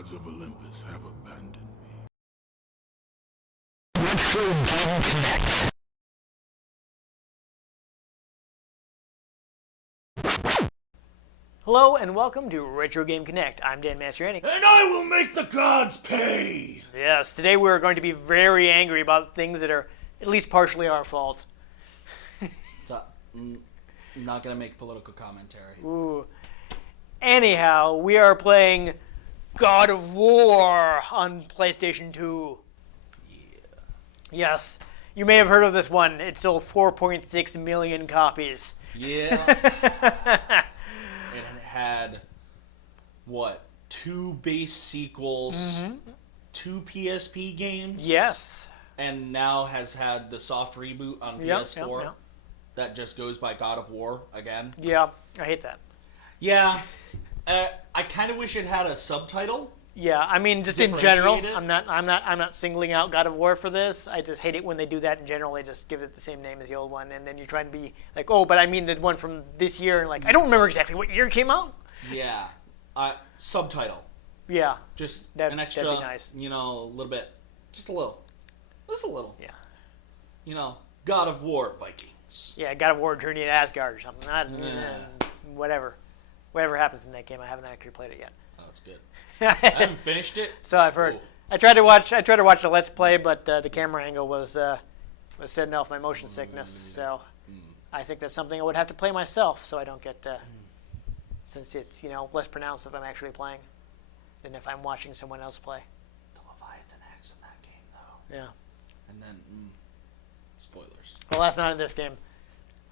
gods of Olympus have abandoned me. Hello and welcome to Retro Game Connect. I'm Dan Mastriani. And I will make the gods pay! Yes, today we're going to be very angry about things that are at least partially our fault. So, not gonna make political commentary. Ooh. Anyhow, we are playing God of War on PlayStation 2. Yeah. Yes, you may have heard of this one. It sold 4.6 million copies. Yeah. It had, what, 2 base sequels, 2 PSP games? Yes. And now has had the soft reboot on PS4 that just goes by God of War again. Yeah, I hate that. Yeah. I kind of wish it had a subtitle. Yeah, I mean, just in general, Differentiate it. I'm not singling out God of War for this. I just hate it when they do that in general. They just give it the same name as the old one, and then you try to be like, oh, but I mean the one from this year, and like, I don't remember exactly what year it came out. Yeah. Subtitle. Yeah. Just That'd an extra, be nice. a little bit. Just a little. Just a little. Yeah. God of War Vikings. Yeah, God of War Journey to Asgard or something. Whatever. Whatever happens in that game, I haven't actually played it yet. Oh, that's good. I haven't finished it. So I've heard. Ooh. I tried to watch the Let's Play, but the camera angle was setting off my motion sickness. So I think that's something I would have to play myself, so I don't get since it's less pronounced if I'm actually playing than if I'm watching someone else play. The Leviathan acts in that game, though. Yeah. And then spoilers. Well, that's not in this game.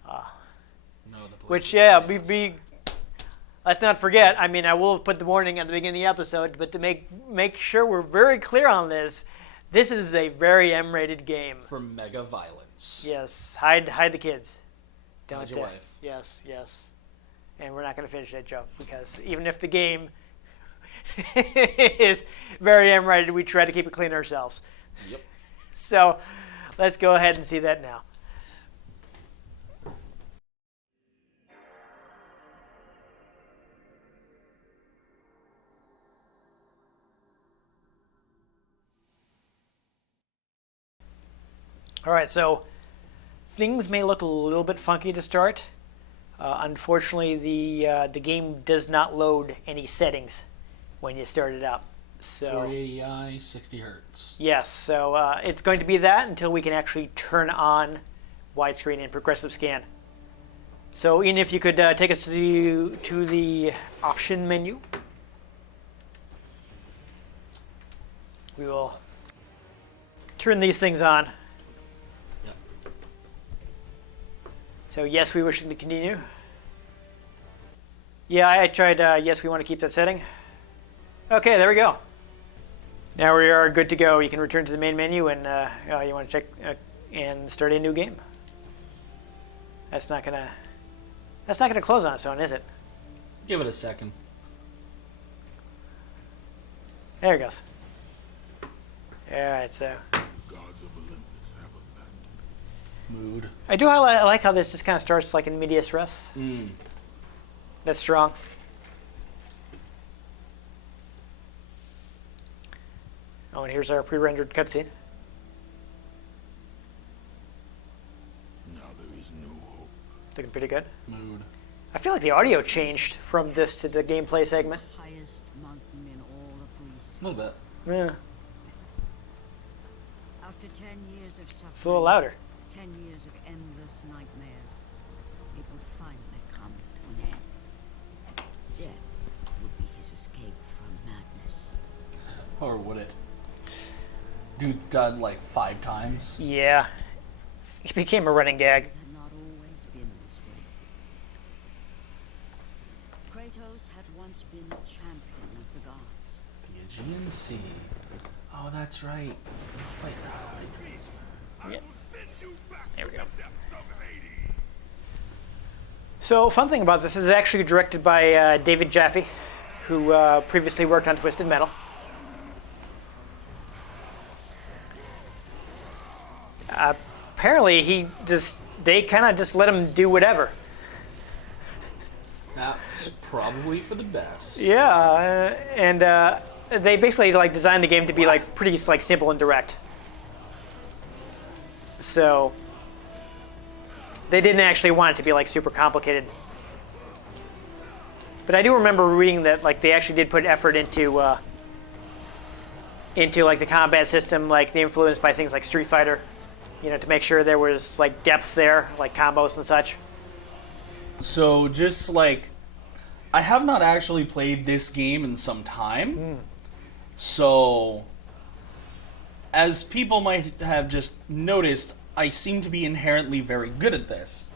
No, the Which police- let's not forget. I mean, I will have put the warning at the beginning of the episode, but to make sure we're very clear on this, this is a very M-rated game. For mega violence. Yes, hide the kids. Don't Hide your wife. Yes. And we're not going to finish that joke because even if the game is very M-rated, we try to keep it clean ourselves. Yep. So let's go ahead and see that now. All right, so things may look a little bit funky to start. Unfortunately, the game does not load any settings when you start it up. So 480i, 60 hertz. yes, so it's going to be that until we can actually turn on widescreen and progressive scan. So Ian, if you could take us to the option menu. We will turn these things on. So yes, we wish to continue. Yeah, I tried yes, we want to keep that setting. Okay, there we go. Now we are good to go. You can return to the main menu and you want to check and start a new game. That's not gonna close on its own, is it? Give it a second. There it goes. All right, so Gods of Olympus have abandoned Mood. I do like how this just kind of starts like in medias res. That's strong. Oh, and here's our pre-rendered cutscene. Now there is no hope. Looking pretty good. Mood. I feel like the audio changed from this to the gameplay segment. Highest mountain in all of Greece. A little bit. Yeah, After 10 years of suffering, it's a little louder. 10 years of endless nightmares, it would finally come to an end. Death would be his escape from madness. Or would it? Dude done like 5 times. Yeah, it became a running gag. It had not always been this way. Kratos had once been champion of the gods. The Aegean Sea. Oh, that's right. You fight the Hydras. Yep. There we go. So, fun thing about this is actually directed by David Jaffe, who previously worked on Twisted Metal. Apparently, they kind of just let him do whatever. That's probably for the best. Yeah, and they basically like designed the game to be like pretty like simple and direct. So they didn't actually want it to be like super complicated. But I do remember reading that like they actually did put effort into like the combat system, like the influence by things like Street Fighter, you know, to make sure there was like depth there, like combos and such. So just like, I have not actually played this game in some time. So, as people might have just noticed, I seem to be inherently very good at this.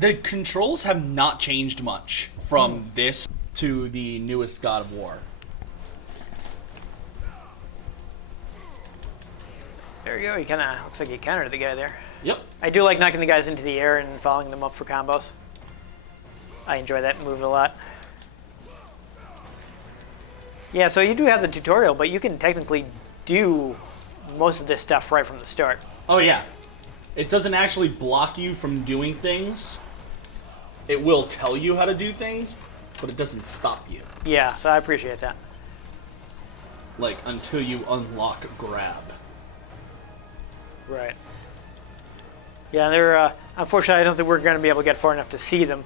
The controls have not changed much from this to the newest God of War. There you go. You kind of looks like you countered the guy there. Yep. I do like knocking the guys into the air and following them up for combos. I enjoy that move a lot. Yeah, so you do have the tutorial, but you can technically do most of this stuff right from the start. Oh yeah. It doesn't actually block you from doing things. It will tell you how to do things, but it doesn't stop you. Yeah, so I appreciate that. Like, until you unlock grab. Right. Yeah, there. Unfortunately, I don't think we're going to be able to get far enough to see them,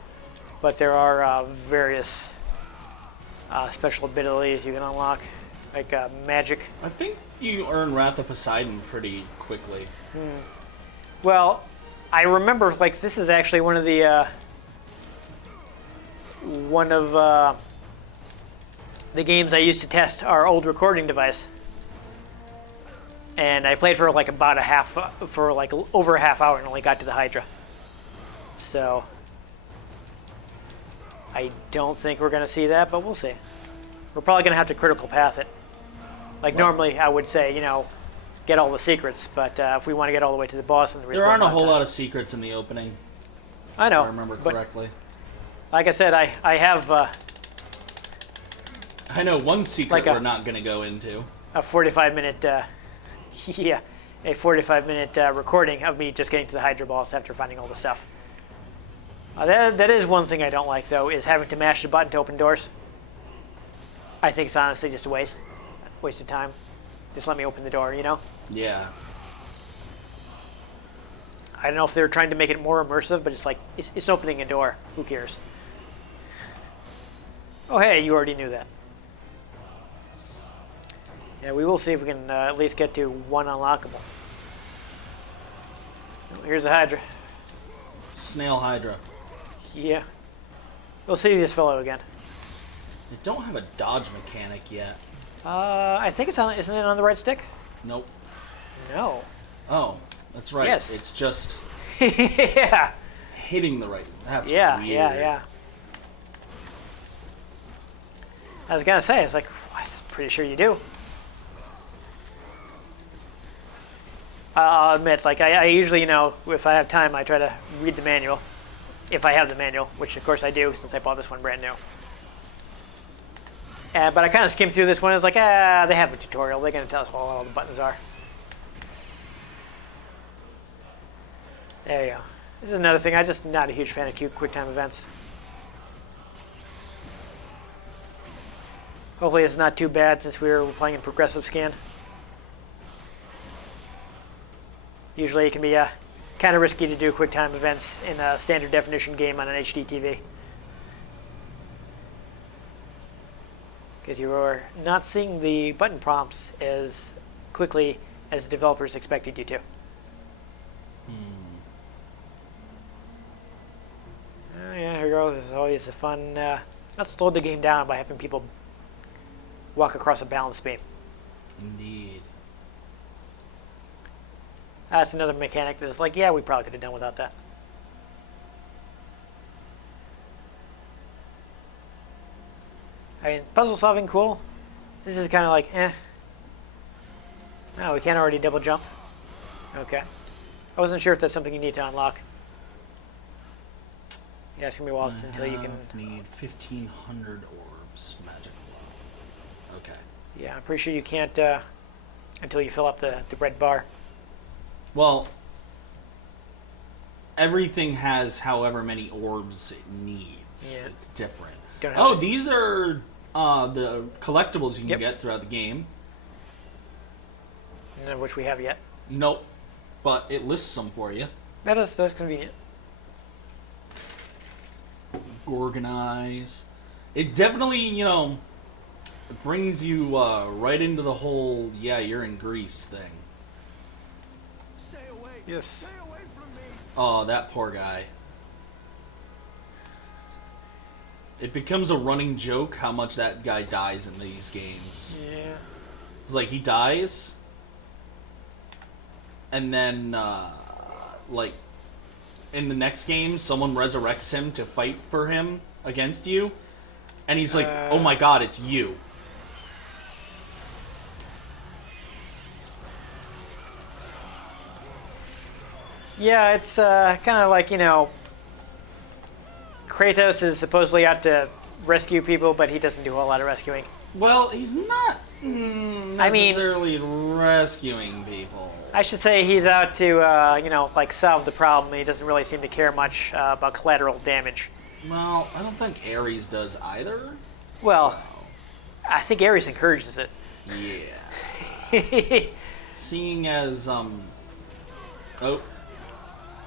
but there are various special abilities you can unlock, like magic. I think you earn Wrath of Poseidon pretty quickly. Well, I remember like this is actually one of the games I used to test our old recording device, and I played for like about over a half hour and only got to the Hydra. So I don't think we're going to see that, but we'll see. We're probably going to have to critical path it. Like normally I would say, you know, get all the secrets, but if we want to get all the way to the boss, and there aren't a whole lot of secrets in the opening. I know. If I remember correctly. Like I said, I have I know one secret like we're not going to go into. a 45-minute, a 45-minute recording of me just getting to the Hydra boss after finding all the stuff. That is one thing I don't like, though, is having to mash the button to open doors. I think it's honestly just a waste of time. Just let me open the door, you know? Yeah. I don't know if they're trying to make it more immersive, but it's like, it's opening a door. Who cares? Oh, hey, you already knew that. Yeah, we will see if we can at least get to one unlockable. Oh, here's a Hydra. Snail Hydra. Yeah. We'll see this fellow again. They don't have a dodge mechanic yet. I think it's on, isn't it on the right stick? Nope. No. Oh, that's right. Yes. It's just Yeah. hitting the right. That's Yeah, weird. yeah. I was gonna say, it's like, I'm pretty sure you do. I'll admit, like, I usually, you know, if I have time, I try to read the manual. If I have the manual, which of course I do, since I bought this one brand new. But I kind of skimmed through this one. I was like, they have a tutorial. They're going to tell us what all the buttons are. There you go. This is another thing. I'm just not a huge fan of QuickTime events. Hopefully it's not too bad since we're playing in progressive scan. Usually it can be kind of risky to do QuickTime events in a standard definition game on an HD TV. Because you are not seeing the button prompts as quickly as the developers expected you to. Yeah, here we go. This is always a fun... let's slow the game down by having people walk across a balance beam. Indeed. That's another mechanic that's like, yeah, we probably could have done without that. I mean, puzzle solving, cool. This is kind of like, No, we can't already double jump. Okay. I wasn't sure if that's something you need to unlock. Yeah, it's going to be a while until you can... need 1,500 orbs, magical. Okay. Yeah, I'm pretty sure you can't until you fill up the red bar. Well, everything has however many orbs it needs. Yeah. It's different. Don't have Oh, it. these are the collectibles you can Yep. get throughout the game. None of which we have yet. Nope. But it lists them for you. That's convenient. Organize. It definitely, it brings you right into the whole, yeah, you're in Greece thing. Yes. Oh, that poor guy. It becomes a running joke how much that guy dies in these games. Yeah. It's like he dies, and then, in the next game, someone resurrects him to fight for him against you, and he's like, oh my god, it's you. Yeah, it's kind of like, Kratos is supposedly out to rescue people, but he doesn't do a whole lot of rescuing. Well, he's not necessarily rescuing people. I should say he's out to, solve the problem. He doesn't really seem to care much about collateral damage. Well, I don't think Ares does either. Well, So, I think Ares encourages it. yeah. Seeing as, oh,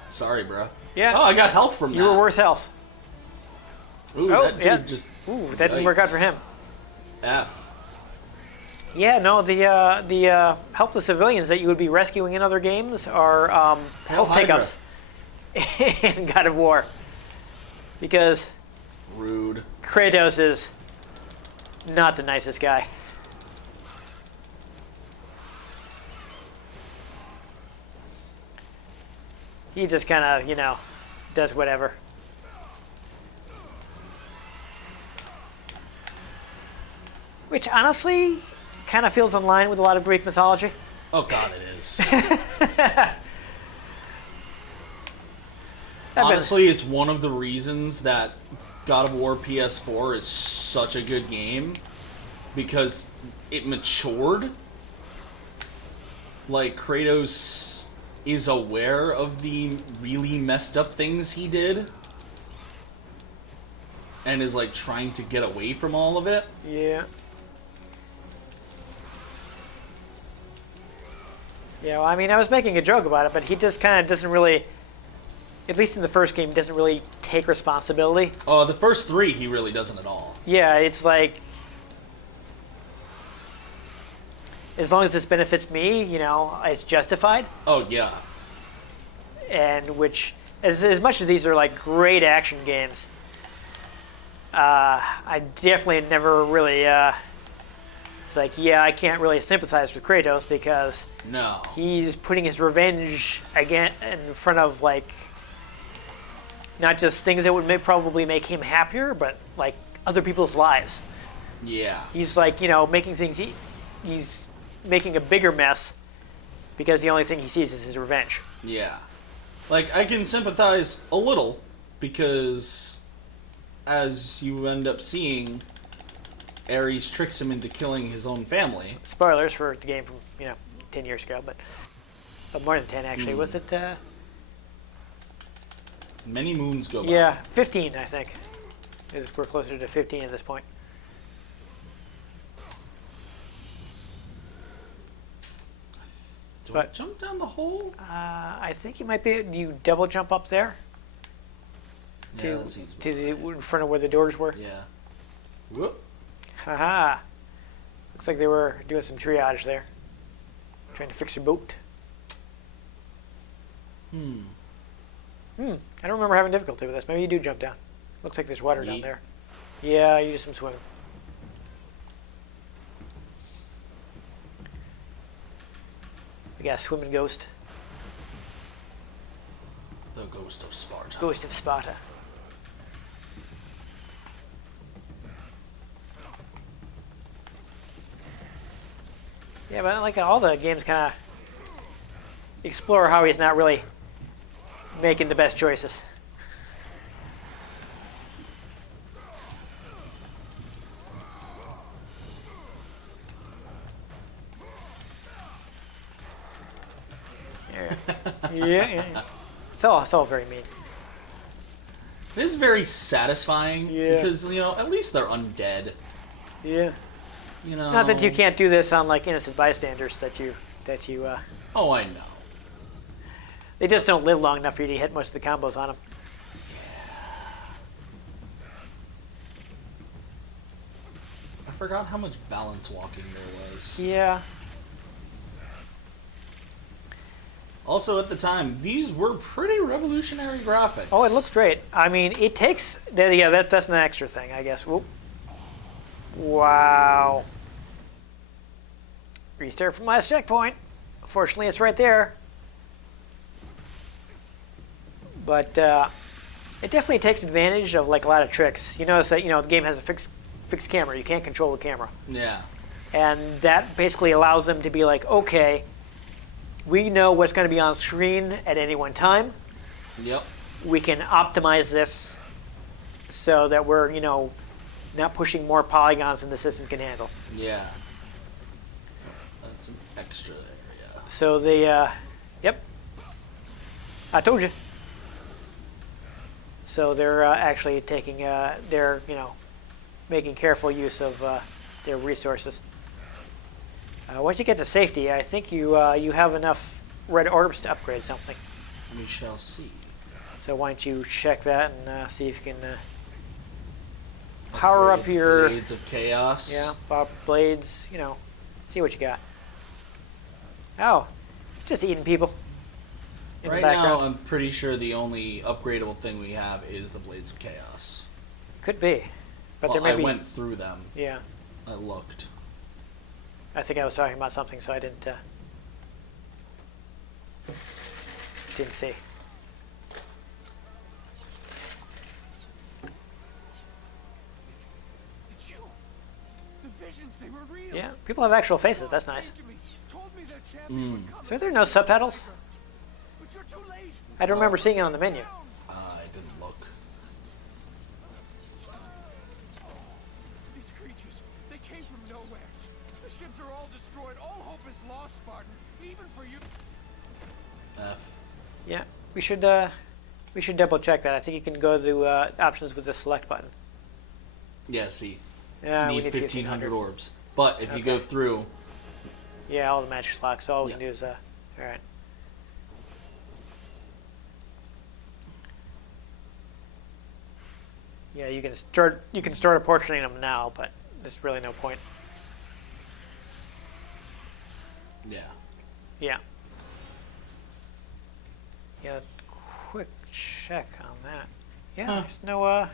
sorry, bro. Yeah. Oh, I got health from You that. were worth health. Ooh, Oh, that dude yeah. just... Ooh, that didn't work out for him. F. Yeah, no, the helpless civilians that you would be rescuing in other games are health Hydra. pickups in God of War. Because Rude. Kratos is not the nicest guy. He just kind of, does whatever. Which honestly kind of feels in line with a lot of Greek mythology. Oh god, it is. Honestly, it's one of the reasons that God of War PS4 is such a good game, because it matured. Like, Kratos is aware of the really messed up things he did, and is, like, trying to get away from all of it. Yeah. Yeah, well, I mean, I was making a joke about it, but he just kind of doesn't really, at least in the first game, doesn't really take responsibility. The first 3, he really doesn't at all. Yeah, it's like, as long as this benefits me, it's justified. Oh, yeah. And which, as much as these are like great action games, I definitely never really, it's like, yeah, I can't really sympathize with Kratos because No. he's putting his revenge again in front of like not just things that would probably make him happier, but like other people's lives. Yeah. He's like, making things. He's making a bigger mess because the only thing he sees is his revenge. Yeah. Like, I can sympathize a little, because as you end up seeing, Ares tricks him into killing his own family. Spoilers for the game from 10 years ago, but more than 10 actually. Was it? Many moons go by. Yeah, 15 I think. We're closer to 15 at this point. Do I But- jump down the hole? I think you might be. You double jump up there Yeah, that seems to the in front of where the doors were. Yeah. Whoop. Haha. Looks like they were doing some triage there, trying to fix your boat. I don't remember having difficulty with this. Maybe you do jump down. Looks like there's water down Yeet. there. Yeah, you do some swimming. We got a swimming ghost. The ghost of Sparta. Ghost of Sparta. Yeah, but like all the games kind of explore how he's not really making the best choices. Yeah. It's all very mean. It is very satisfying, Yeah. because, at least they're undead. Yeah. You know. Not that you can't do this on like innocent bystanders that you Oh, I know. they just don't live long enough for you to hit most of the combos on them. I forgot how much balance walking there was. Yeah. Also, at the time, these were pretty revolutionary graphics. Oh, it looks great. I mean, it takes. Yeah, that's an extra thing, I guess. Whoop. Wow. Restart from last checkpoint. Fortunately, it's right there. But it definitely takes advantage of like a lot of tricks. You notice that the game has a fixed camera. You can't control the camera, Yeah. and that basically allows them to be like, okay, we know what's going to be on screen at any one time. Yep. We can optimize this so that we're not pushing more polygons than the system can handle. Yeah. That's an extra area. So yep, I told you. So they're actually taking, they're making careful use of their resources. Once you get to safety, I think you have enough red orbs to upgrade something. We shall see. So why don't you check that and see if you can power up your Blades of Chaos. Yeah, pop blades, see what you got. Oh, it's just eating people in Right the background. now, I'm pretty sure the only upgradable thing we have is the Blades of Chaos. Could be. But Well, there may I be. went through them. Yeah. I looked. I think I was talking about something, so I didn't see. It's you. The visions, they were real. Yeah, people have actual faces. That's nice. Came to me, told me their champion would come So are there no subtitles? but you're too late. I don't remember seeing it on the menu. I didn't look. These creatures, they came from nowhere. The ships are all destroyed. All hope is lost, Spartan. Even for you. F. Yeah, we should double check that. I think you can go to options with the select button. Yeah, see. Yeah, we need need 1,500 orbs. But if you go through... Yeah, all the magic slots. So all we Yeah. can do is all right. Yeah, you can start apportioning them now, but there's really no point. Yeah. Yeah. Yeah, quick check on that. Yeah, there's no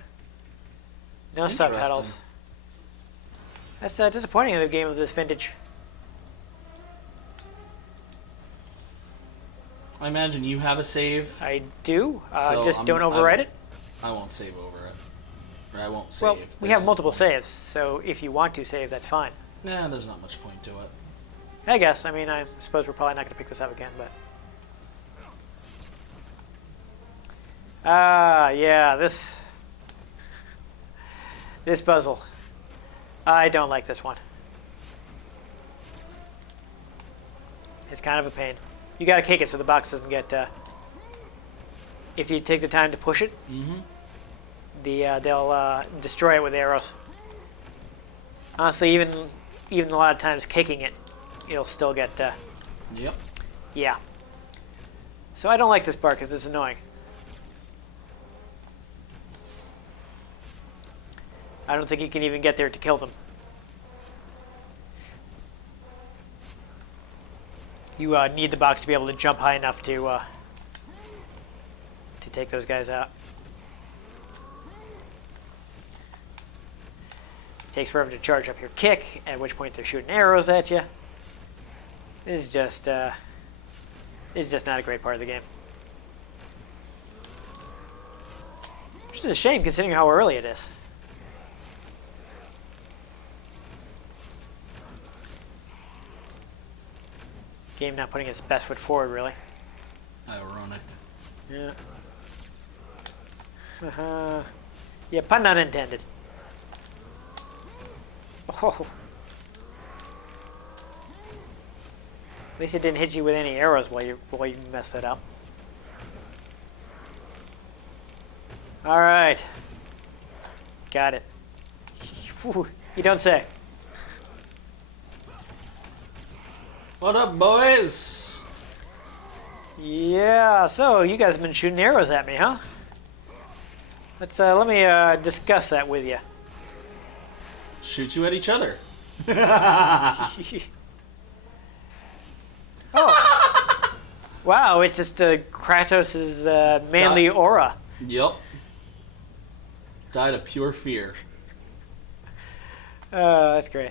subtitles. That's disappointing in a game of this vintage. I imagine you have a save. I do. So Just don't overwrite it. I won't save over it. Or I won't Well, save. we There's have no multiple point. saves, so if you want to save, that's fine. Nah, there's not much point to it. I guess. I mean, I suppose we're probably not going to pick this up again, but... yeah, this puzzle. I don't like this one. It's kind of a pain. You got to kick it so the box doesn't get... if you take the time to push it, they'll destroy it with arrows. Honestly, even a lot of times kicking it, it'll still get... Yep. yeah. So I don't like this part because it's annoying. I don't think you can even get there to kill them. You need the box to be able to jump high enough to take those guys out. Takes forever to charge up your kick, at which point they're shooting arrows at you. This is just not a great part of the game. Which is a shame considering how early it is. Game not putting its best foot forward, really. Ironic. Yeah. Yeah, pun not intended. Oh. At least it didn't hit you with any arrows while you messed that up. All right. Got it. Whew. You don't say. What up, boys? Yeah, so you guys have been shooting arrows at me, huh? Let me discuss that with you. Shoot you at each other. Oh. Wow, it's just Kratos' manly aura. Yep. Died of pure fear. That's great.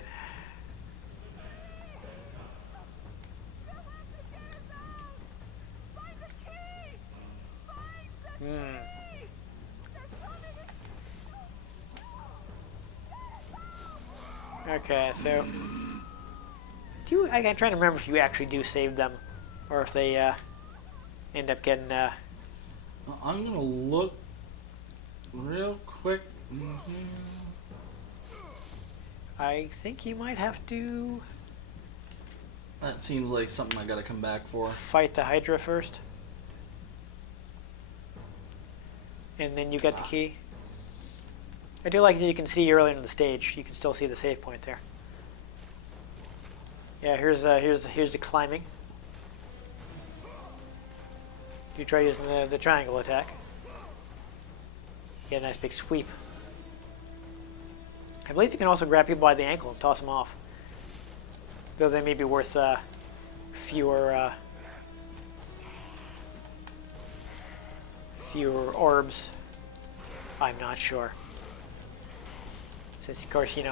Okay, so I'm trying to remember if you actually do save them, or if they end up getting. I'm gonna look real quick. I think you might have to That seems like something I gotta come back for. fight the Hydra first, and then you get the key. I do like that you can see earlier in the stage. You can still see the save point there. Yeah, here's the climbing. You try using the triangle attack. Get a nice big sweep. I believe you can also grab people by the ankle and toss them off. Though they may be worth fewer orbs. I'm not sure. Since, of course, you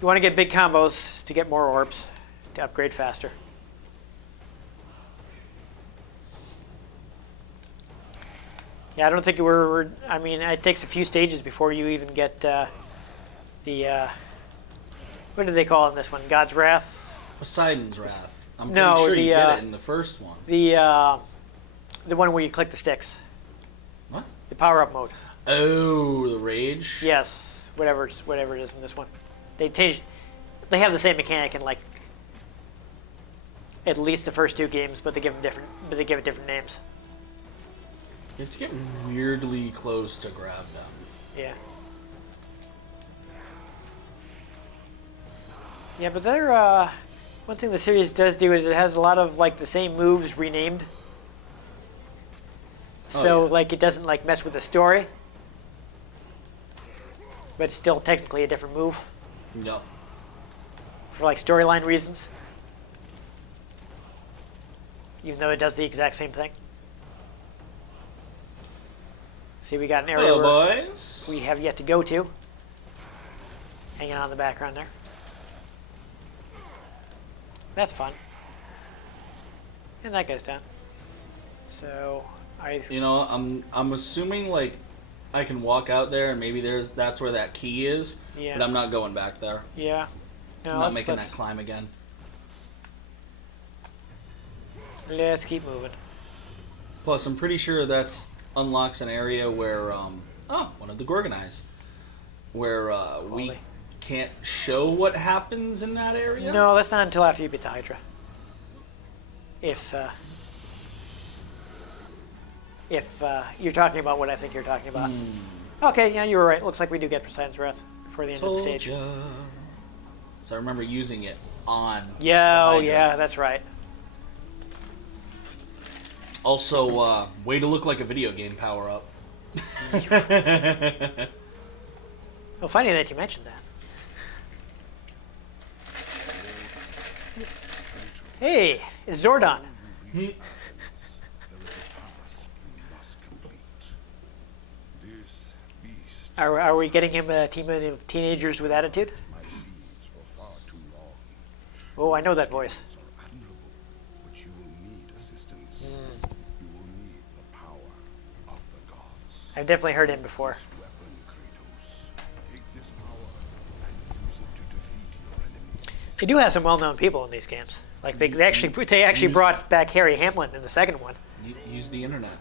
want to get big combos to get more orbs, to upgrade faster. Yeah, I don't think I mean, it takes a few stages before you even get what do they call it in this one? God's Wrath? Poseidon's Wrath. I'm No, pretty sure the, you get it in the first one. The one where you click the sticks. What? The power-up mode. Oh, the Rage? Yes, whatever it is in this one. They have the same mechanic in like at least the first two games, but they give it different names. You have to get weirdly close to grab them. Yeah. Yeah, but they're one thing the series does do is it has a lot of like the same moves renamed. So like it doesn't like mess with the story, but it's still technically a different move Yep. for like storyline reasons. Even though it does the exact same thing. See, we got an area Hello, where boys. we have yet to go to. Hanging on in the background there. That's fun. And that guy's down. So I'm assuming like I can walk out there and maybe that's where that key is. Yeah. But I'm not going back there. Yeah. No, I'm not making let's that climb again. keep moving. Plus, I'm pretty sure that's unlocks an area where one of the Gorgonized, where we Quality. can't show what happens in that area. No, that's not until after you beat the Hydra. If you're talking about what I think you're talking about. Okay, yeah, you were right. Looks like we do get Poseidon's Wrath before the end of the stage. Ya. So I remember using it on. Yeah, the oh Hydra. yeah, that's right. Also, way to look like a video game power up. Oh, funny that you mentioned that. Hey, it's Zordon. Are we getting him a team of teenagers with attitude? Oh, I know that voice. I've definitely heard him before. They do have some well-known people in these games. Like they actually brought back Harry Hamlin in the second one. Use the internet.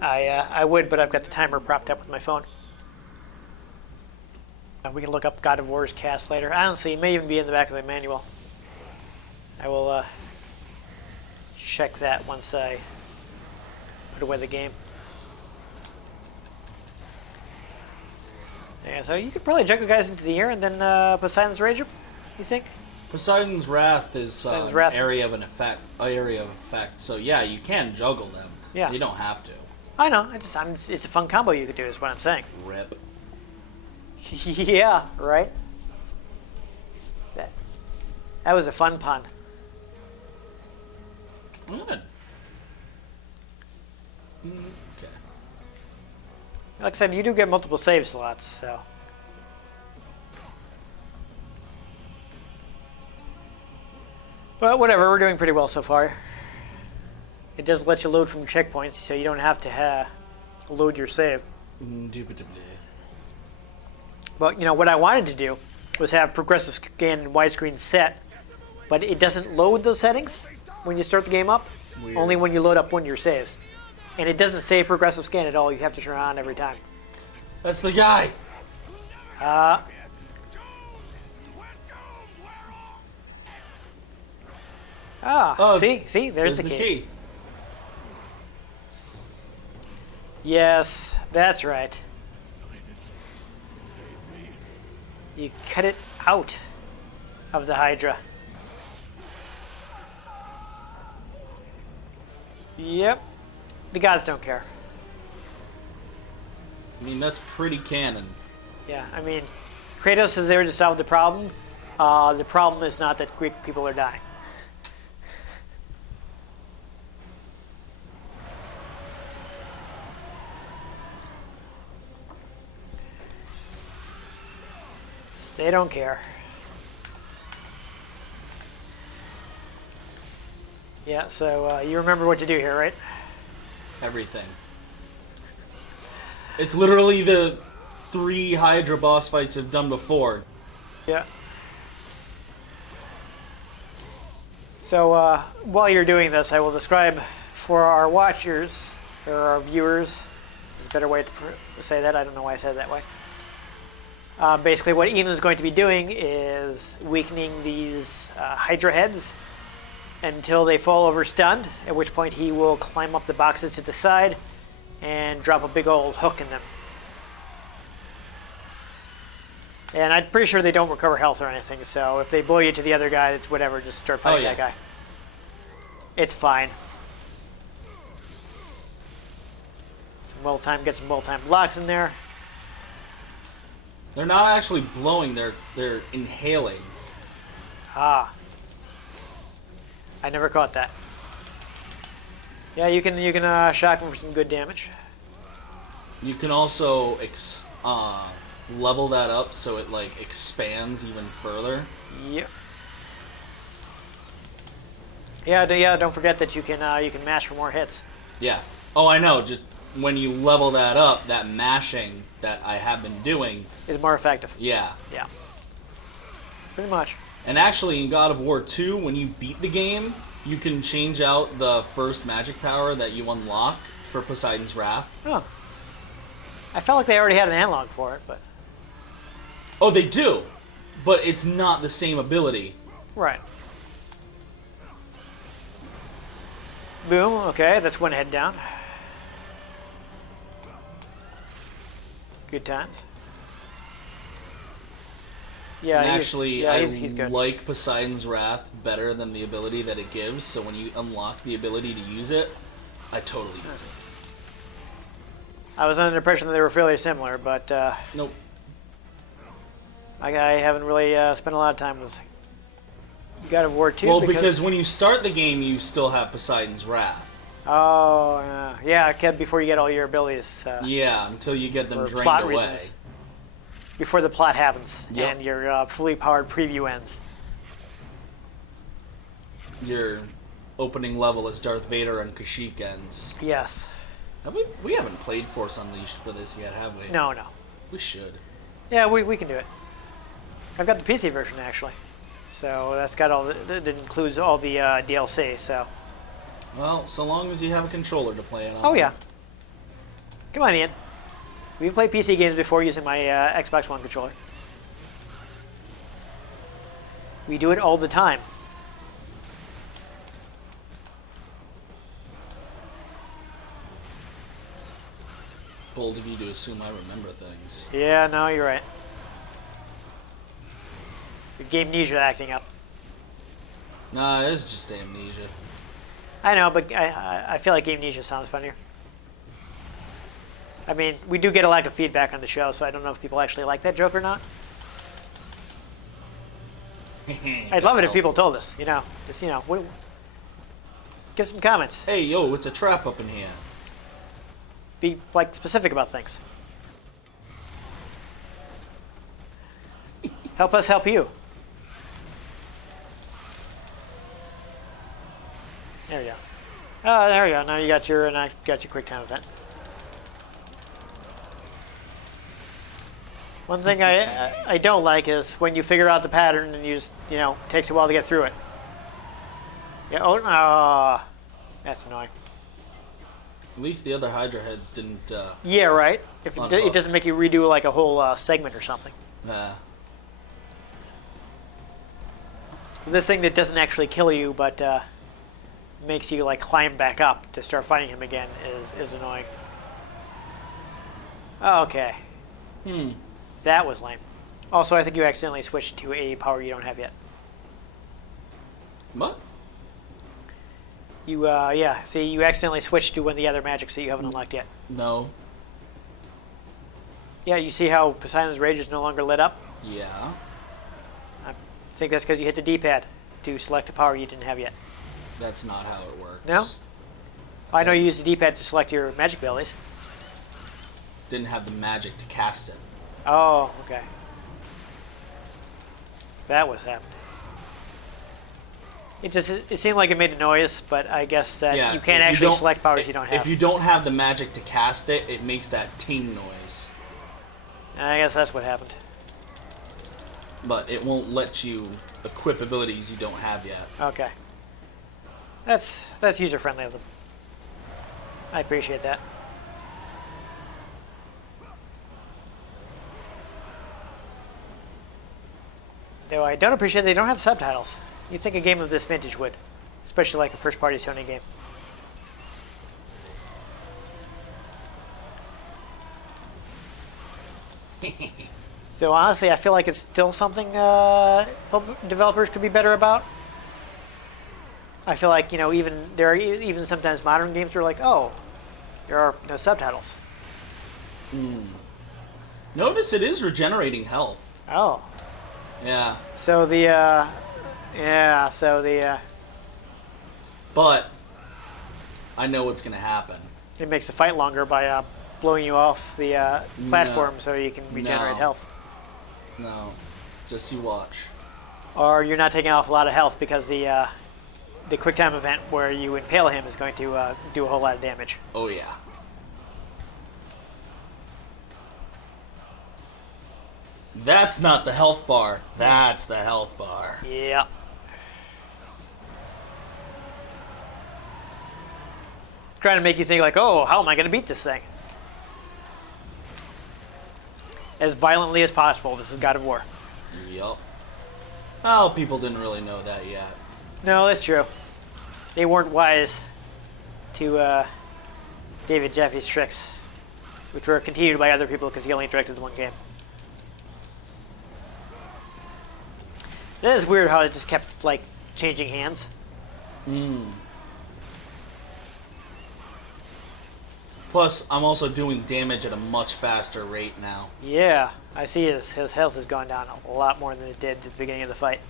I would, but I've got the timer propped up with my phone. We can look up God of War's cast later. Honestly, it may even be in the back of the manual. I will check that once I put away the game. Yeah, so you could probably juggle guys into the air and then Poseidon's Rage, you think? Poseidon's Wrath is Poseidon's Wrath. area of effect. So yeah, you can juggle them. Yeah. You don't have to. I know. It's a fun combo you could do, is what I'm saying. Rip. Yeah, right? That was a fun pun. Good. Okay. Like I said, you do get multiple save slots, so. But whatever, we're doing pretty well so far. It does let you load from checkpoints, so you don't have to load your save. Indubitably. But, you know, what I wanted to do was have progressive scan and widescreen set, but it doesn't load those settings when you start the game up, Weird. only when you load up one of your saves. And it doesn't say progressive scan at all, you have to turn it on every time. That's the guy. See, there's the key. Yes, that's right. You cut it out of the Hydra. Yep. The gods don't care. I mean, that's pretty canon. Yeah, I mean, Kratos is there to solve the problem. The problem is not that Greek people are dying. They don't care. Yeah, so you remember what to do here, right? Everything. It's literally the 3 Hydra boss fights I've done before. Yeah. So while you're doing this, I will describe for our watchers, or our viewers, is a better way to say that. I don't know why I said it that way. Basically, what Ian is going to be doing is weakening these Hydra heads until they fall over stunned, at which point he will climb up the boxes to the side and drop a big old hook in them. And I'm pretty sure they don't recover health or anything, so if they blow you to the other guy, it's whatever, just start fighting that guy. It's fine. Get some well-timed blocks in there. They're not actually blowing, they're inhaling. Ah. I never caught that. Yeah, you can shock him for some good damage. You can also level that up so it like expands even further. Yep. Yeah, don't forget that you can mash for more hits. Yeah. Oh, I know. Just when you level that up, that mashing that I have been doing Is more effective. Yeah. Yeah. Pretty much. And actually, in God of War 2, when you beat the game, you can change out the first magic power that you unlock for Poseidon's Wrath. Oh. I felt like they already had an analog for it, but Oh, they do, but it's not the same ability. right. Boom. Okay, that's one head down. Good times. Yeah, And actually, he's I good. like Poseidon's Wrath better than the ability that it gives, so when you unlock the ability to use it, I totally use it. I was under the impression that they were fairly similar, but Nope. I haven't really spent a lot of time with God of War 2. Well, because when you start the game, you still have Poseidon's Wrath. Oh, yeah, before you get all your abilities. Yeah, until you get them For drained plot away. reasons. Before the plot happens Yep. and your fully powered preview ends. Your opening level as Darth Vader and Kashyyyk ends. Yes. Have we haven't played Force Unleashed for this yet, have we? No. We should. Yeah, we can do it. I've got the PC version actually, so that's got all. That includes all the DLC. So. Well, so long as you have a controller to play it on. Oh yeah. Come on, Ian. We've played PC games before using my Xbox One controller. We do it all the time. bold of you to assume I remember things. Yeah, no, you're right. Your game amnesia acting up. Nah, it's just amnesia. I know, but I feel like game amnesia sounds funnier. I mean, we do get a lack of feedback on the show, so I don't know if people actually like that joke or not. I'd love it if people told us, you know. Just, you know, give some comments. Hey, yo, it's a trap up in here. Be, like, specific about things. Help us help you. There we go. Oh, there we go. Now you got your quick time event. One thing I don't like is when you figure out the pattern and you just, you know, it takes a while to get through it. Yeah. Oh, that's annoying. At least the other Hydra heads didn't. Yeah, right. If it doesn't make you redo like a whole segment or something. Nah. This thing that doesn't actually kill you, but makes you like climb back up to start fighting him again is annoying. Okay. That was lame. Also, I think you accidentally switched to a power you don't have yet. What? You, yeah. See, you accidentally switched to one of the other magics that you haven't unlocked yet. No. Yeah, you see how Poseidon's Rage is no longer lit up? Yeah. I think that's because you hit the D-pad to select a power you didn't have yet. That's not how it works. No? I know you used the D-pad to select your magic abilities. Didn't have the magic to cast it. Oh, okay. That was happening. It seemed like it made a noise, but I guess that you can't actually select powers you don't have. If you don't have the magic to cast it, it makes that ting noise. I guess that's what happened. But it won't let you equip abilities you don't have yet. Okay. That's user-friendly of them. I appreciate that. Though I don't appreciate they don't have subtitles. You'd think a game of this vintage would. Especially like a first-party Sony game. Though honestly, I feel like it's still something developers could be better about. I feel like, you know, there are even sometimes modern games where like, oh, there are no subtitles. Notice it is regenerating health. Oh. Yeah. So But I know what's going to happen. it makes the fight longer by blowing you off the platform so you can regenerate health. No. Just you watch. Or you're not taking off a lot of health because the quick time event where you impale him is going to do a whole lot of damage. Oh, yeah. That's not the health bar. That's the health bar. Yeah. Trying to make you think like, oh, how am I going to beat this thing? As violently as possible. This is God of War. Yup. Oh, people didn't really know that yet. No, that's true. They weren't wise to David Jeffy's tricks, which were continued by other people because he only directed the one game. It is weird how it just kept like changing hands. Plus, I'm also doing damage at a much faster rate now. Yeah, I see his health has gone down a lot more than it did at the beginning of the fight.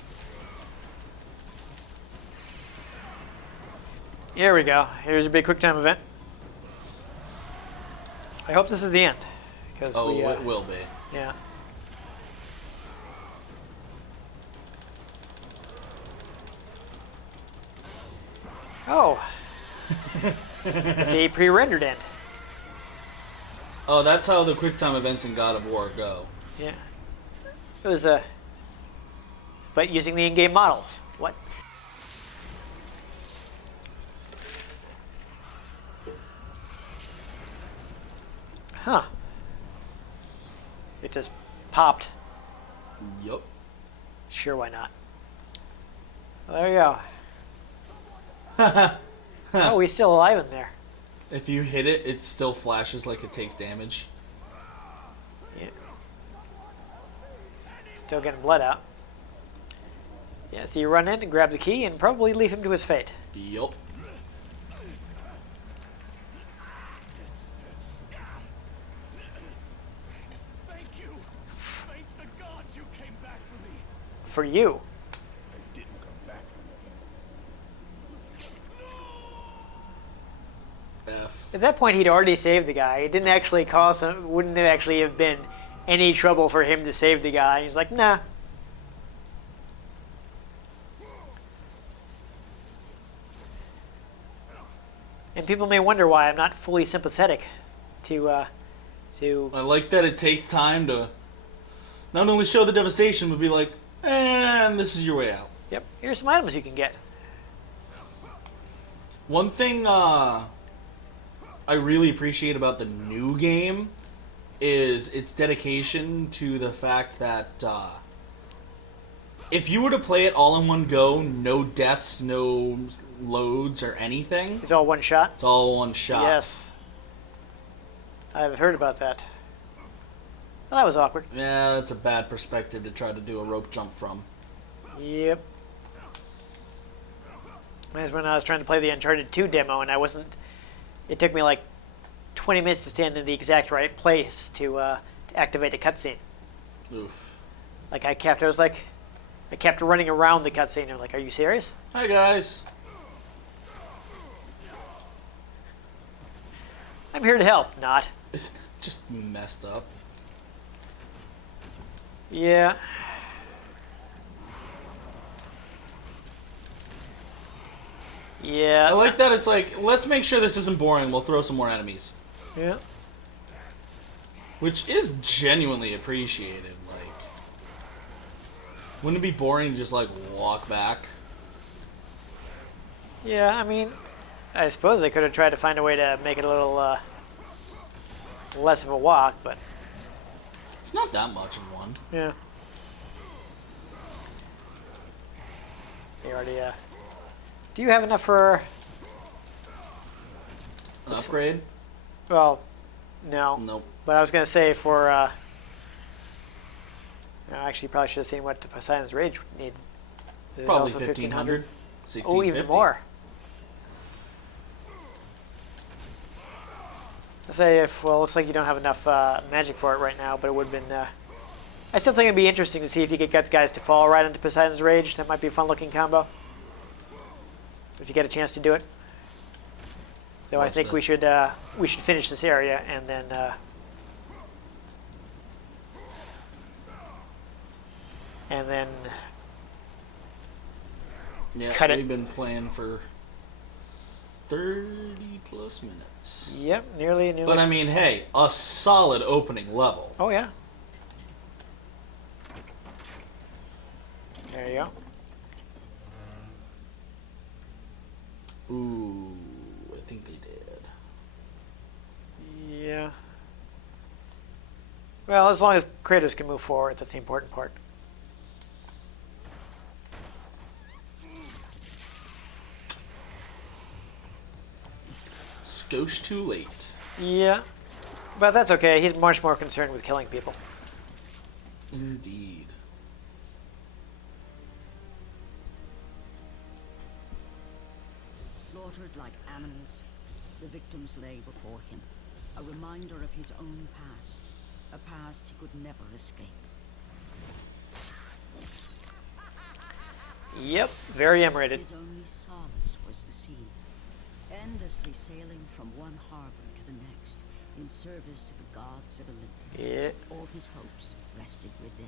Here we go. Here's a big quick time event. I hope this is the end. Because it will be. Yeah. Oh. See, pre-rendered end. Oh, that's how the quick time events in God of War go. Yeah. It was but using the in-game models. What? Huh. It just popped. Yup. Sure, why not? Well, there you go. Oh, he's still alive in there. If you hit it, it still flashes like it takes damage. Yeah. Still getting blood out. Yeah, so you run in and grab the key and probably leave him to his fate. Yup. Thank you. Thank the gods you came back for me. For you. I didn't come back from the F. At that point, he'd already saved the guy. It didn't actually cause him, wouldn't it actually have been any trouble for him to save the guy? He's like, nah. And people may wonder why I'm not fully sympathetic to I like that it takes time to not only show the devastation, but be like, and this is your way out. Yep, here's some items you can get. One thing I really appreciate about the new game is its dedication to the fact that if you were to play it all in one go, no deaths, no loads or anything, It's all one shot. it's all one shot. Yes. I've heard about that. Well, that was awkward. Yeah, that's a bad perspective to try to do a rope jump from. Yep. That's when I was trying to play the Uncharted 2 demo, and I wasn't. It took me like 20 minutes to stand in the exact right place to activate a cutscene. Oof. Like I kept running around the cutscene. I'm like, are you serious? Hi guys. I'm here to help. Not. It's just messed up. Yeah. Yeah. I like that it's like, let's make sure this isn't boring, we'll throw some more enemies. Yeah. Which is genuinely appreciated. Like, wouldn't it be boring to just like walk back? Yeah. I mean, I suppose they could have tried to find a way to make it a little less of a walk, but It's not that much of one. yeah. They already. Do you have enough for? An upgrade? Well, no. Nope. But I was gonna say for. Actually, probably should have seen what Poseidon's Rage would need. Is it Probably also 1500. 1650. Oh, even more. I say if looks like you don't have enough magic for it right now, but it would have been. I still think it'd be interesting to see if you could get the guys to fall right into Poseidon's Rage. That might be a fun-looking combo. If you get a chance to do it. So I Watch think that. we should finish this area and then. And then Yeah, Cut it. we've been playing for 30 plus minutes. yep, nearly. But I mean, hey, a solid opening level. Oh yeah. There you go. Ooh, I think they did. Yeah. Well, as long as Kratos can move forward, that's the important part. Skosh too late. Yeah. But that's okay. He's much more concerned with killing people. Indeed. Slaughtered like animals, the victims lay before him, a reminder of his own past, a past he could never escape. Yep, very M-rated. His only solace was the sea, endlessly sailing from one harbor to the next, in service to the gods of Olympus. Yeah. All his hopes rested with them.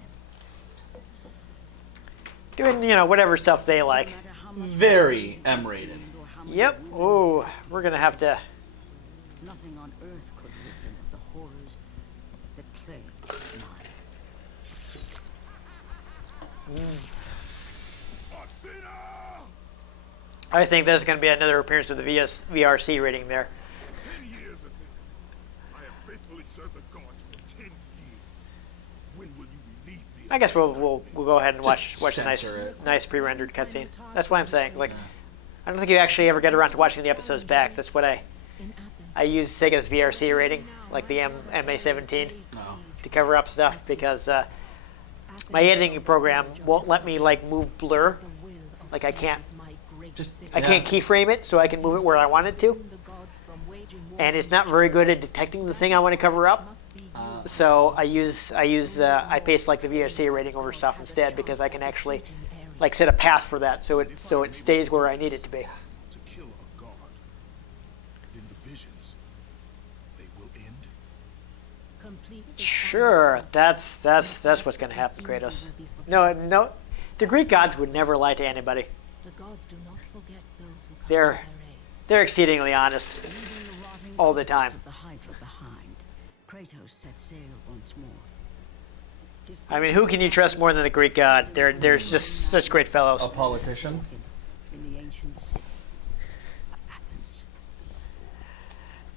Doing, whatever stuff they like. No matter how much Very M-rated. or how many Yep. women Ooh, we're gonna have to. nothing on earth could rid them of the horrors that plagued his mind. I think there's gonna be another appearance of the VRC rating there. 10 years of it. I have faithfully served the gods for 10 years. When will you relieve me? I guess we'll go ahead and watch Just the nice censor it. nice pre-rendered cutscene. That's what I'm saying. Like, I don't think you actually ever get around to watching the episodes back. That's what I. In Athens, I use Sega's VRC rating, like the MA17, to cover up stuff because my editing program won't let me like move blur. Like I can't keyframe it so I can move it where I want it to. And it's not very good at detecting the thing I want to cover up. So I paste like the VRC rating over stuff instead because I can actually like set a path for that so it stays where I need it to be. To kill a god, then the visions, they will end. Sure, that's what's going to happen, Kratos. No, the Greek gods would never lie to anybody. The gods do not forget those who They're exceedingly honest all the time. of the Hydra behind. Kratos set sail once more. His I mean, who can you trust more than the Greek god? They're just such great fellows. A politician. in the ancient city of Athens.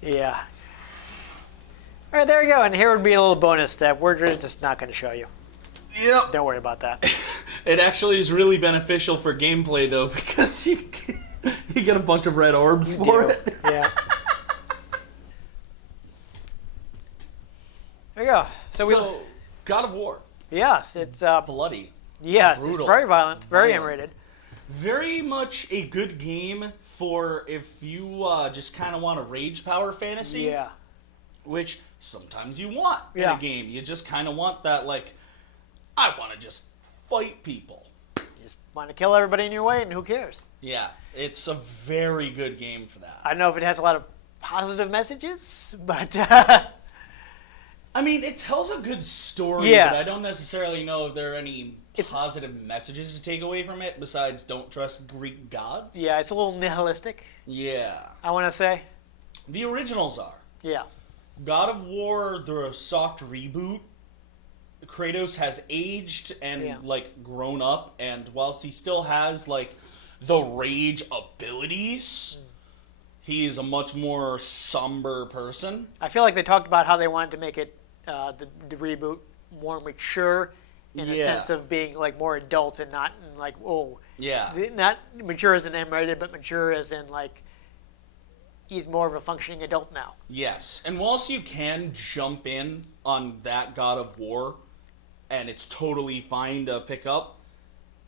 Yeah. All right, there you go. And here would be a little bonus that we're just not going to show you. Yep. Don't worry about that. It actually is really beneficial for gameplay though, because you get a bunch of red orbs for it. Yeah. There you go. So God of War, yes, it's bloody, yes, brutal, it's very violent, very violent. M-rated. Very much a good game for if you just kind of want a rage power fantasy. Yeah. Which sometimes you want in Yeah. a game. You just kind of want that, like, I want to just fight people. You just want to kill everybody in your way, and who cares? Yeah, it's a very good game for that. I don't know if it has a lot of positive messages, but I mean, it tells a good story, Yes. but I don't necessarily know if there are any positive messages to take away from it besides don't trust Greek gods. yeah, it's a little nihilistic, Yeah. I want to say. The originals are. Yeah. God of War, the soft reboot, Kratos has aged and, Yeah. like, grown up, and whilst he still has, like, the rage abilities, he is a much more somber person. I feel like they talked about how they wanted to make it, the reboot, more mature in a Yeah. sense of being like more adult and not like, Yeah. not mature as in M-rated, but mature as in like he's more of a functioning adult now. Yes, and whilst you can jump in on that God of War, and it's totally fine to pick up,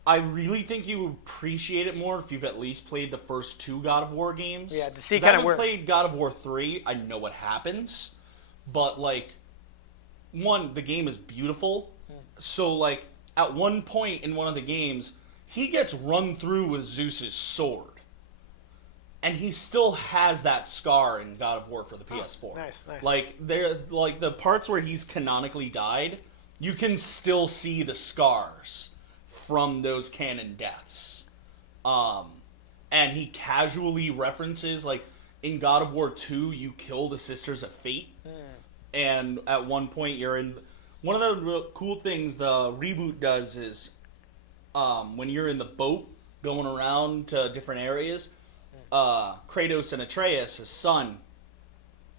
I really think you appreciate it more if you've at least played the first two God of War games. Yeah, to see 'Cause I kinda haven't where- played God of War 3, I know what happens, but, like, one, the game is beautiful, so, like, at one point in one of the games, he gets run through with Zeus's sword. And he still has that scar in God of War for the PS4. Nice. Like the parts where he's canonically died, you can still see the scars from those canon deaths. And he casually references, like, in God of War 2, you kill the Sisters of Fate. And at one point you're in... One of the real cool things the reboot does is when you're in the boat going around to different areas, Kratos and Atreus, his son,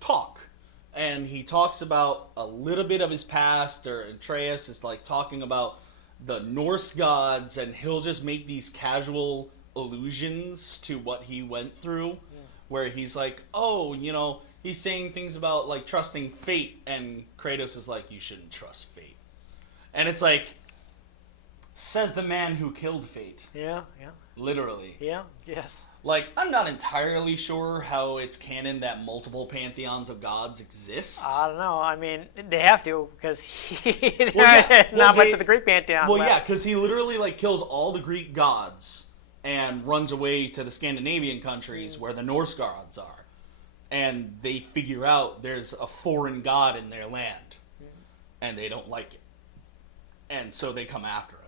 talk. And he talks about a little bit of his past, or Atreus is like talking about the Norse gods, and he'll just make these casual allusions to what he went through, where he's like, oh, you know, he's saying things about like trusting fate, and Kratos is like, you shouldn't trust fate. And it's like, says the man who killed fate. Yeah. Literally. Yeah. Yes. Like, I'm not entirely sure how it's canon that multiple pantheons of gods exist. I don't know. I mean, they have to because Well, not much of the Greek pantheon. Well, left. yeah, because he literally, like, kills all the Greek gods and runs away to the Scandinavian countries where the Norse gods are. And they figure out there's a foreign god in their land. And they don't like it. And so they come after him.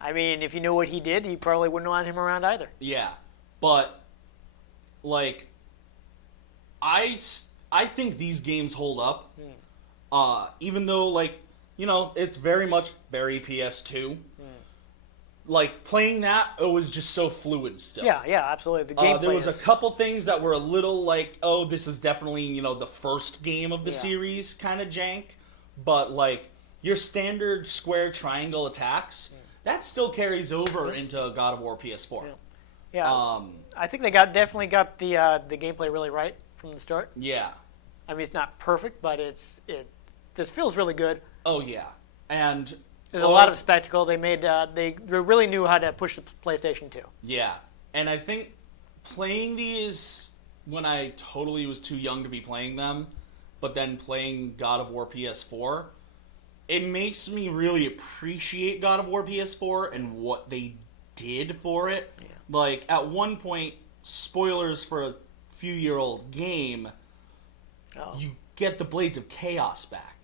I mean, if you knew what he did, you probably wouldn't want him around either. Yeah. But, like, I think these games hold up. Even though, like, you know, it's very much very PS2. Like, playing that, it was just so fluid still. Yeah, absolutely. The gameplay there was is- a couple things that were a little like, oh, this is definitely, you know, the first game of the Yeah. series kind of jank. But, like, your standard square triangle attacks, that still carries over into God of War PS4. Yeah, I think they definitely got the gameplay really right from the start. Yeah. I mean, it's not perfect, but it just feels really good. Oh yeah. And There's a lot of spectacle. They really knew how to push the PlayStation 2. Yeah. And I think playing these when I totally was too young to be playing them, but then playing God of War PS4, it makes me really appreciate God of War PS4 and what they did for it. Yeah. Like, at one point, spoilers for a few-year-old game, you get the Blades of Chaos back.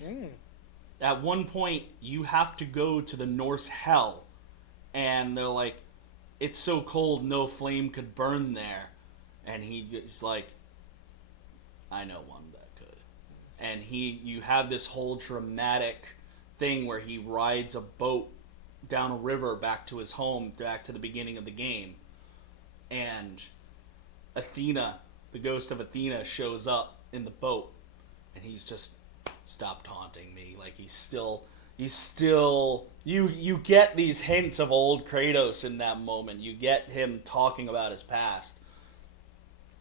At one point, you have to go to the Norse Hell, and they're like, it's so cold, no flame could burn there. And he's like, I know one that could. And you have this whole dramatic thing where he rides a boat down a river back to his home, back to the beginning of the game. And Athena, the ghost of Athena, shows up in the boat, and he's just, stop taunting me. Like, he's still, you get these hints of old Kratos in that moment. You get him talking about his past.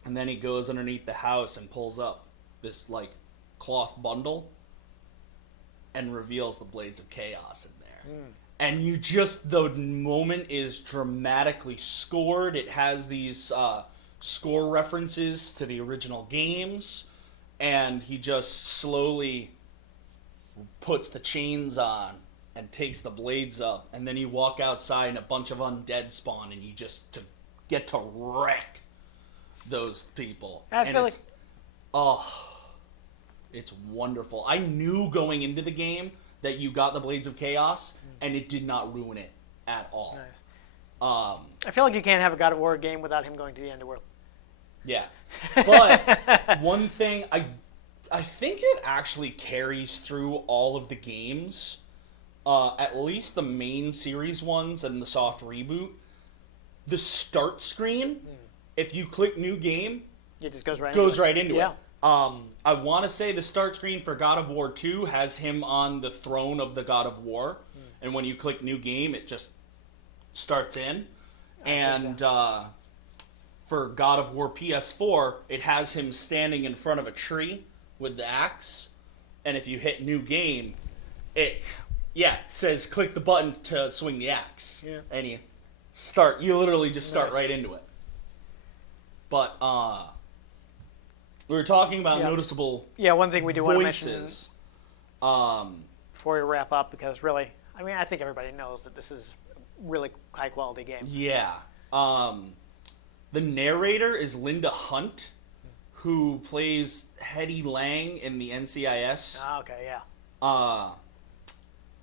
And then he goes underneath the house and pulls up this, like, cloth bundle and reveals the Blades of Chaos in there. And the moment is dramatically scored. It has these score references to the original games, and he just slowly puts the chains on and takes the blades up, and then you walk outside and a bunch of undead spawn, and you just get to wreck those people. I feel It's wonderful. I knew going into the game that you got the Blades of Chaos, and it did not ruin it at all. Nice. I feel like you can't have a God of War game without him going to the Underworld. Yeah. But one thing, I think it actually carries through all of the games, at least the main series ones and the soft reboot. The start screen, if you click new game, It just goes right into it. Yeah. I want to say the start screen for God of War 2 has him on the throne of the God of War, and when you click new game, it just starts in. And for God of War PS4, it has him standing in front of a tree with the axe, and if you hit new game, it says click the button to swing the axe, and you literally just start right into it. But we were talking about noticeable one thing we do want to mention voices. before we wrap up, because really, I mean, I think everybody knows that this is a really high quality game. Yeah. The narrator is Linda Hunt, who plays Hetty Lang in the NCIS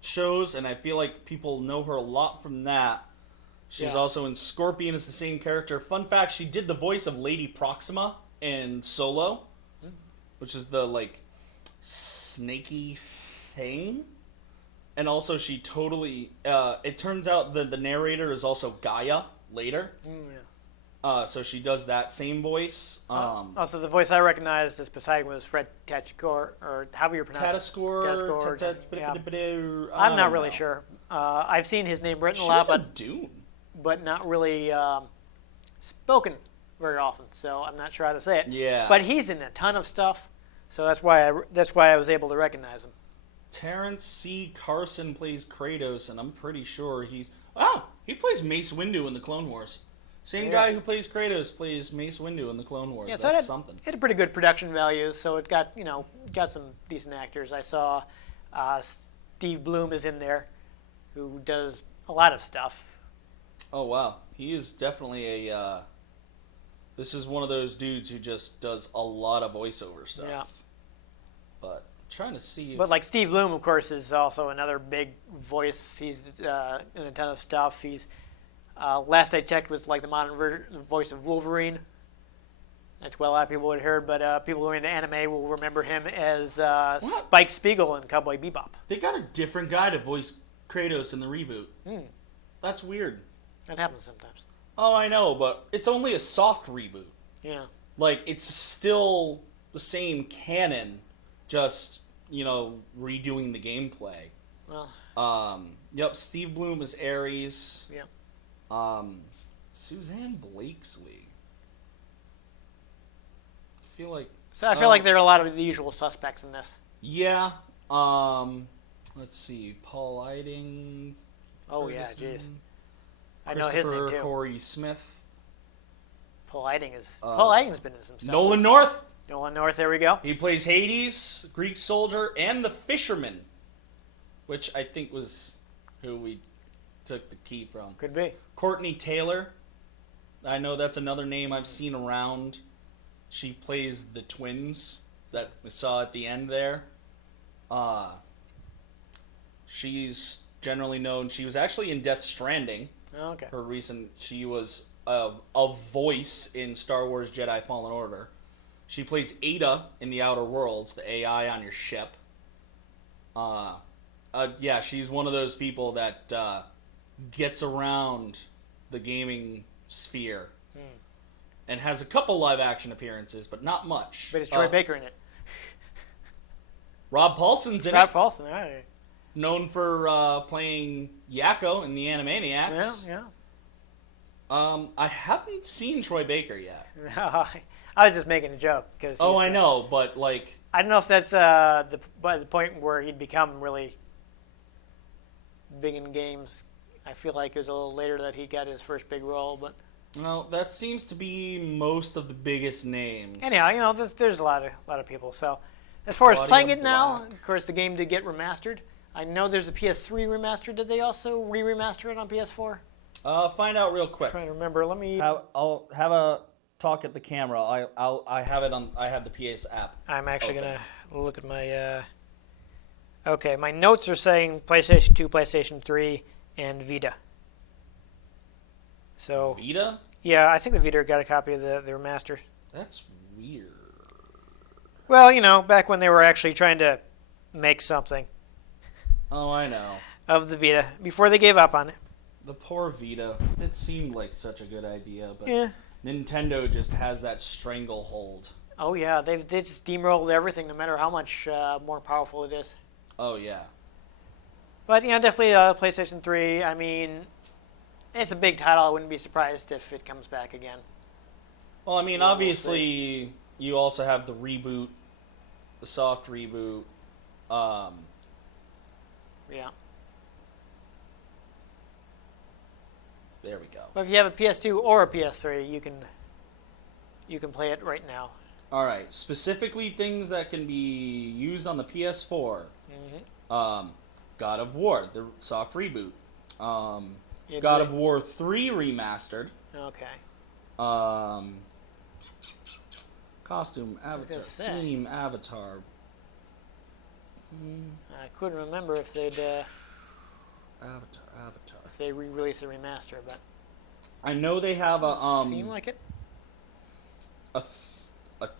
shows, and I feel like people know her a lot from that. She's also in Scorpion as the same character. Fun fact, she did the voice of Lady Proxima in Solo, which is the, like, snaky thing. And also she totally... it turns out that the narrator is also Gaia later. So she does that same voice. Also, the voice I recognized as Poseidon was Fred Tatasciore, or however you pronounce it. Tatasciore. I'm not really sure. I've seen his name written a lot, but not really spoken very often, so I'm not sure how to say it. Yeah. But he's in a ton of stuff, so that's why I was able to recognize him. Terrence C. Carson plays Kratos, and I'm pretty sure he plays Mace Windu in the Clone Wars. Same guy who plays Kratos plays Mace Windu in the Clone Wars. Yeah, so that's something. It had pretty good production values, so it got some decent actors. I saw Steve Bloom is in there, who does a lot of stuff. Oh wow, he is definitely a. This is one of those dudes who just does a lot of voiceover stuff. Yeah. But I'm trying to see. But like Steve Bloom, of course, is also another big voice. He's in a ton of stuff. He's last I checked was like the modern voice of Wolverine. That's what a lot of people would have heard, but people who are into anime will remember him as Spike Spiegel in Cowboy Bebop. They got a different guy to voice Kratos in the reboot. That's weird. That happens sometimes. Oh, I know, but it's only a soft reboot. Yeah. Like, it's still the same canon, just, redoing the gameplay. Well. Steve Bloom is Ares. Yep. Suzanne Blakesley. feel like... So I feel like there are a lot of the usual suspects in this. Yeah. Let's see. Paul Eiding. Oh, yeah, Ferguson, jeez. I know his name, Christopher too. Corey Smith. Paul Eiding's been in some stuff. Nolan North. Nolan North, there we go. He plays Hades, Greek soldier, and the fisherman, which I think was who we took the key from. Could be. Courtney Taylor. I know that's another name I've seen around. She plays the twins that we saw at the end there. She's generally known. She was actually in Death Stranding. Okay. She was a voice in Star Wars Jedi Fallen Order. She plays Ada in The Outer Worlds, the AI on your ship. Yeah, she's one of those people that gets around the gaming sphere and has a couple live action appearances, but not much. But it's Troy Baker in it. Rob Paulson's in Rob it. Paulson, all right. Known for playing Yakko in the Animaniacs. Yeah. I haven't seen Troy Baker yet. I was just making a joke because. Oh, I know, but like. I don't know if that's by the point where he'd become really big in games. I feel like it was a little later that he got his first big role, but. No, that seems to be most of the biggest names. Anyhow, there's a lot of people. So, as far as Claudia playing it now, Black. of course, the game did get remastered. I know there's a PS3 remaster. Did they also re-remaster it on PS4? Find out real quick. Trying to remember. Let me. I'll have a talk at the camera. I have it on. I have the PS app. I'm actually open. gonna look at my. Okay, my notes are saying PlayStation 2, PlayStation 3, and Vita. So. Vita? Yeah, I think the Vita got a copy of the remaster. That's weird. Well, back when they were actually trying to make something Oh, I know. of the Vita before they gave up on it. The poor Vita. It seemed like such a good idea, but Yeah. Nintendo just has that stranglehold. Oh yeah, they just steamrolled everything, no matter how much more powerful it is. Oh yeah. But definitely PlayStation 3. I mean, it's a big title. I wouldn't be surprised if it comes back again. Well, I mean, Yeah, we'll obviously, you also have the reboot, the soft reboot. Yeah. There we go. But if you have a PS2 or a PS3, you can play it right now. All right. Specifically, things that can be used on the PS4. Mm-hmm. God of War, the soft reboot. Yeah, God of War 3 remastered. Okay. Costume, gonna avatar, say. theme, avatar. I couldn't remember if they'd Avatar. if they re-released a remaster, but I know they have a seemed like it. a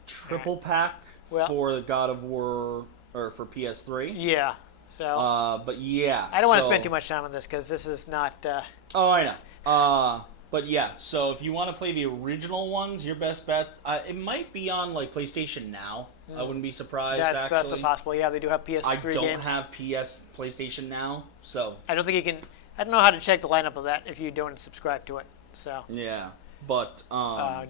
triple pack Well- for the God of War or for PS3. Yeah. So But yeah. I don't want to so- spend too much time on this because this is not. Oh, I know. But yeah, so if you want to play the original ones, your best bet, it might be on like PlayStation Now. I wouldn't be surprised, That's actually. possible. Yeah, they do have PS3 I don't games. have PlayStation Now, so I don't think you can. I don't know how to check the lineup of that if you don't subscribe to it. So yeah. But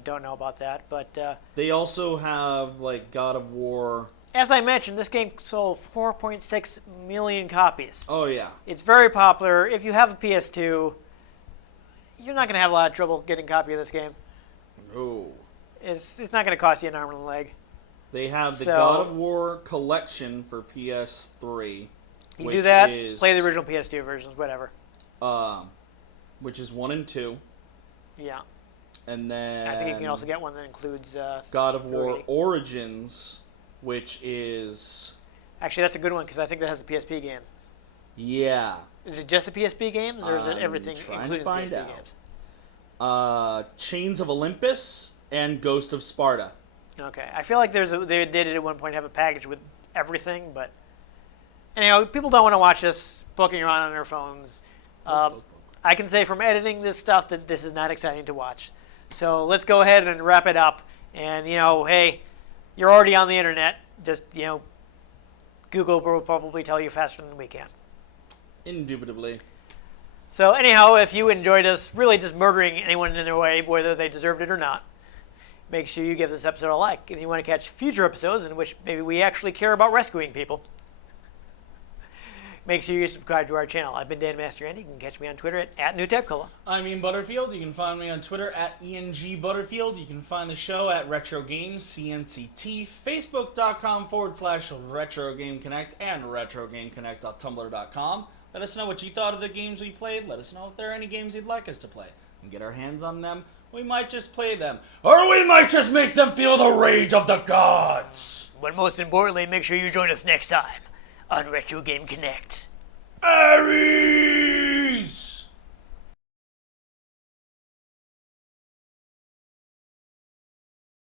don't know about that. But they also have like God of War. as I mentioned, this game sold 4.6 million copies. Oh yeah. It's very popular. If you have a PS2, you're not going to have a lot of trouble getting a copy of this game. Oh. It's not going to cost you an arm and a leg. They have the So- God of War collection for PS3. You which do that, is, play the original PS2 versions, whatever. which is 1 and 2, Yeah. and then I think you can also get one that includes God of 3. War Origins, which is Actually, that's a good one because I think that has the PSP game. yeah. Is it just the PSP games, or is it I'm everything trying to including find the PSP out. games? Chains of Olympus and Ghost of Sparta. Okay, I feel like they did at one point have a package with everything, but anyhow, people don't want to watch us poking around on their phones. I can say from editing this stuff that this is not exciting to watch. So let's go ahead and wrap it up. And hey, you're already on the internet. Just Google will probably tell you faster than we can. Indubitably. So anyhow, if you enjoyed us really just murdering anyone in their way, whether they deserved it or not, make sure you give this episode a like. If you want to catch future episodes in which maybe we actually care about rescuing people, make sure you subscribe to our channel. I've been Dan Mastriani. You can catch me on Twitter at @NewTapCola. I'm Ian Butterfield. You can find me on Twitter at ENG Butterfield. You can find the show at Retro Games CNCT, Facebook.com/Retro Game Connect, and RetroGameConnect.tumblr.com. Let us know what you thought of the games we played. Let us know if there are any games you'd like us to play. And get our hands on them. We might just play them. Or we might just make them feel the rage of the gods. But most importantly, make sure you join us next time on Retro Game Connect. Harry!